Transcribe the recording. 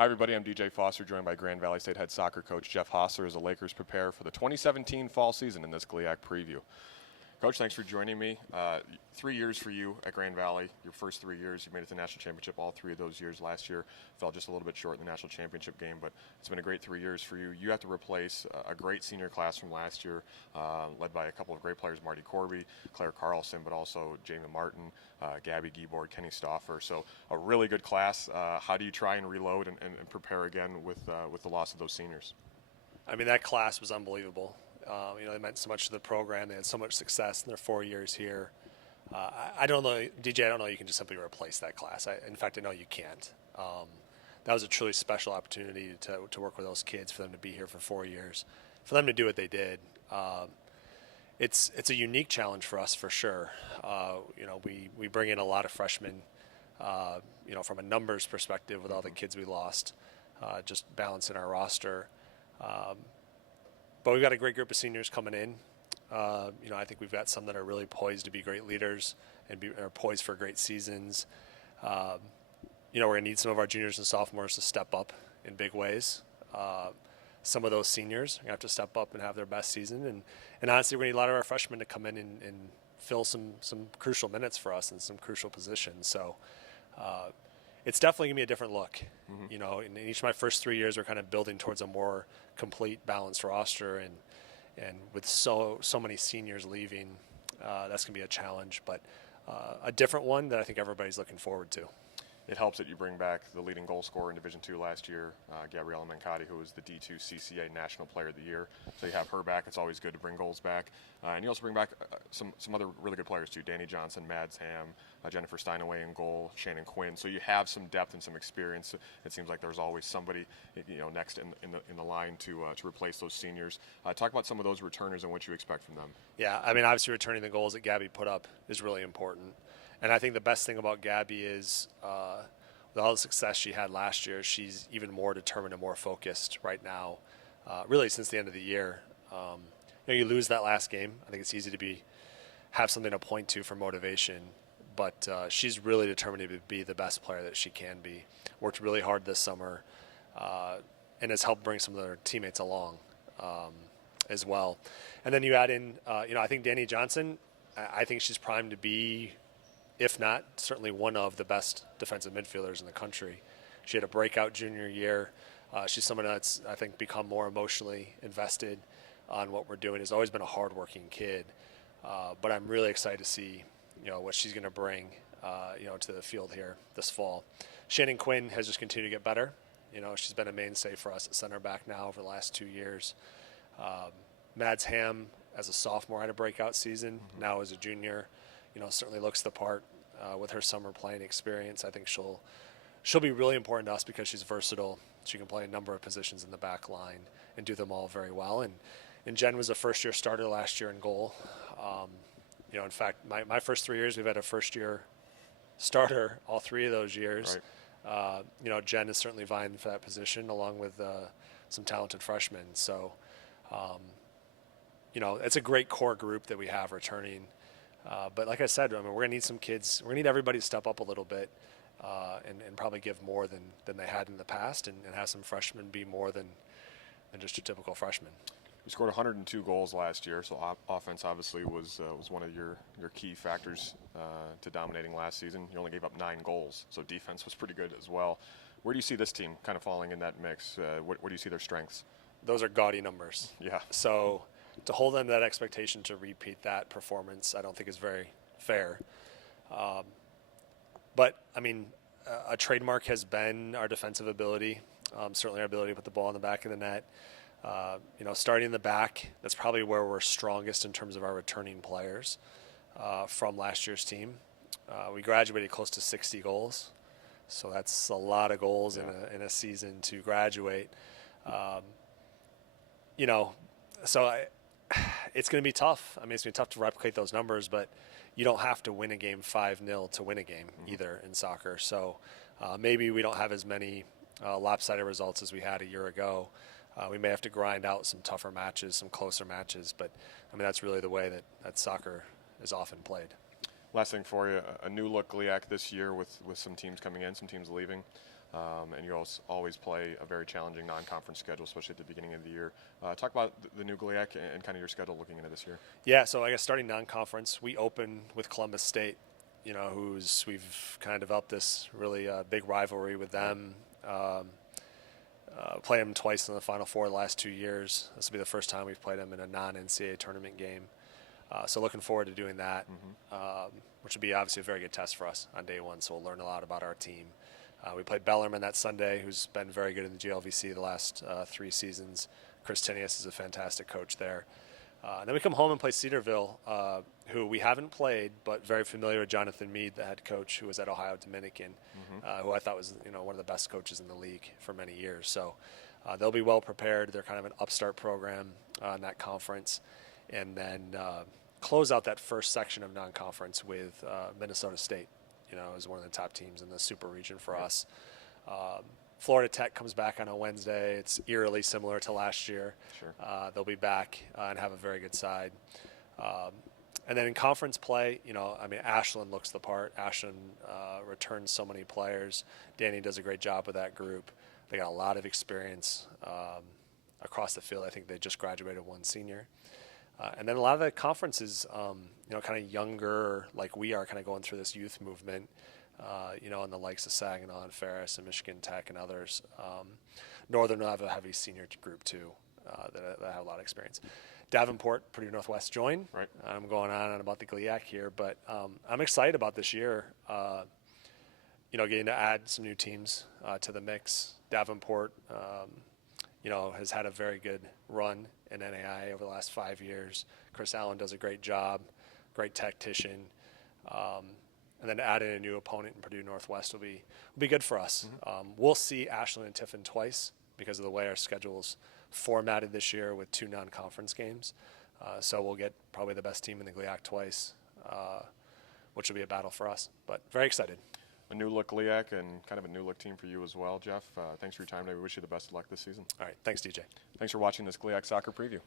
Hi, everybody. I'm DJ Foster, joined by Grand Valley State head soccer coach Jeff Hosler as the Lakers prepare for the 2017 fall season in this GLIAC preview. Coach, thanks for joining me. 3 years for you at Grand Valley. Your first 3 years, you made it to the national championship all 3 of those years. Last year fell just a little bit short in the national championship game, but it's been a great 3 years for you. You have to replace a great senior class from last year, led by a couple of great players, Marty Corby, Claire Carlson, but also Jamie Martin, Gabby Giebord, Kenny Stauffer. So a really good class. How do you try and reload and prepare again with the loss of those seniors? I mean, that class was unbelievable. They meant so much to the program. They had so much success in their 4 years here. I don't know, DJ, I don't know you can just simply replace that class. In fact, I know you can't. That was a truly special opportunity to work with those kids, for them to be here for 4 years, for them to do what they did. It's a unique challenge for us, for sure. We bring in a lot of freshmen, from a numbers perspective with all the kids we lost, just balancing our roster. But we've got a great group of seniors coming in. I think we've got some that are really poised to be great leaders and are poised for great seasons. We're going to need some of our juniors and sophomores to step up in big ways. Some of those seniors are going to have to step up and have their best season. And honestly, we're going to need a lot of our freshmen to come in and fill some crucial minutes for us in some crucial positions. So it's definitely going to be a different look. In each of my first 3 years, we're kind of building towards a more complete, balanced roster, and with so many seniors leaving, that's going to be a challenge, but a different one that I think everybody's looking forward to. It helps that you bring back the leading goal scorer in Division II last year, Gabriella Mancati, who was the D2 CCA National Player of the Year. So you have her back. It's always good to bring goals back. And you also bring back some other really good players, too. Danny Johnson, Mads Ham, Jennifer Steinaway in goal, Shannon Quinn. So you have some depth and some experience. It seems like there's always somebody, next in the line to replace those seniors. Talk about some of those returners and what you expect from them. Yeah, I mean, obviously returning the goals that Gabby put up is really important. And I think the best thing about Gabby is, with all the success she had last year, she's even more determined and more focused right now, really since the end of the year. You lose that last game. I think it's easy to have something to point to for motivation. But she's really determined to be the best player that she can be. Worked really hard this summer and has helped bring some of their teammates along as well. And then you add in, I think Danny Johnson, I think she's primed to be, if not certainly one of the best defensive midfielders in the country. She had a breakout junior year. She's someone that's, I think, become more emotionally invested on what we're doing. Has always been a hardworking kid. But I'm really excited to see, what she's going to bring, to the field here this fall. Shannon Quinn has just continued to get better. She's been a mainstay for us at center back now over the last 2 years. Mads Ham, as a sophomore, had a breakout season. Now as a junior, certainly looks the part with her summer playing experience. I think she'll be really important to us because she's versatile. She can play a number of positions in the back line and do them all very well. And Jen was a first-year starter last year in goal. In fact, my first 3 years, we've had a first-year starter all 3 of those years. Right. Jen is certainly vying for that position along with some talented freshmen. So, it's a great core group that we have returning. But like I said, we're going to need some kids. We're going to need everybody to step up a little bit and probably give more than they had in the past and have some freshmen be more than just a typical freshman. You scored 102 goals last year, so offense obviously was one of your key factors to dominating last season. You only gave up 9 goals, so defense was pretty good as well. Where do you see this team kind of falling in that mix? Where do you see their strengths? Those are gaudy numbers. Yeah. So to hold them to that expectation to repeat that performance, I don't think is very fair. But, a trademark has been our defensive ability, certainly our ability to put the ball in the back of the net. Starting in the back, that's probably where we're strongest in terms of our returning players from last year's team. We graduated close to 60 goals, so that's a lot of goals in a season to graduate. It's going to be tough. It's going to be tough to replicate those numbers, but you don't have to win a game 5-0 to win a game either in soccer. So maybe we don't have as many lopsided results as we had a year ago. We may have to grind out some tougher matches, some closer matches, but that's really the way that soccer is often played. Last thing for you, a new look GLIAC this year with some teams coming in, some teams leaving. and you also always play a very challenging non-conference schedule, especially at the beginning of the year. Talk about the new GLIAC and kind of your schedule looking into this year. Yeah, so I guess starting non-conference, we open with Columbus State, we've kind of developed this really big rivalry with them. Played them twice in the Final Four the last 2 years. This will be the first time we've played them in a non-NCAA tournament game. So looking forward to doing that, which would be obviously a very good test for us on day one. So we'll learn a lot about our team. We played Bellarmine that Sunday, who's been very good in the GLVC the last 3 seasons. Chris Tinius is a fantastic coach there. Then we come home and play Cedarville, who we haven't played, but very familiar with Jonathan Meade, the head coach, who was at Ohio Dominican, who I thought was one of the best coaches in the league for many years. So they'll be well prepared. They're kind of an upstart program in that conference. And then close out that first section of non-conference with Minnesota State, is one of the top teams in the super region for us. Florida Tech comes back on a Wednesday. It's eerily similar to last year. Sure. They'll be back and have a very good side. And then in conference play, Ashland looks the part. Ashland returns so many players. Danny does a great job with that group. They got a lot of experience across the field. I think they just graduated one senior. And then a lot of the conferences, kind of younger, like we are, kind of going through this youth movement, and the likes of Saginaw and Ferris and Michigan Tech and others. Northern will have a heavy senior group, too, that have a lot of experience. Davenport, Purdue Northwest join. Right. I'm going on about the GLIAC here, but I'm excited about this year, getting to add some new teams to the mix. Davenport, has had a very good run in NAI over the last 5 years. Chris Allen does a great job, great tactician. And then adding a new opponent in Purdue Northwest will be good for us. We'll see Ashland and Tiffin twice because of the way our schedule's formatted this year with 2 non-conference games. So we'll get probably the best team in the GLIAC twice, which will be a battle for us. But very excited. A new look GLIAC and kind of a new look team for you as well, Jeff. Thanks for your time today. We wish you the best of luck this season. All right. Thanks, DJ. Thanks for watching this GLIAC soccer preview.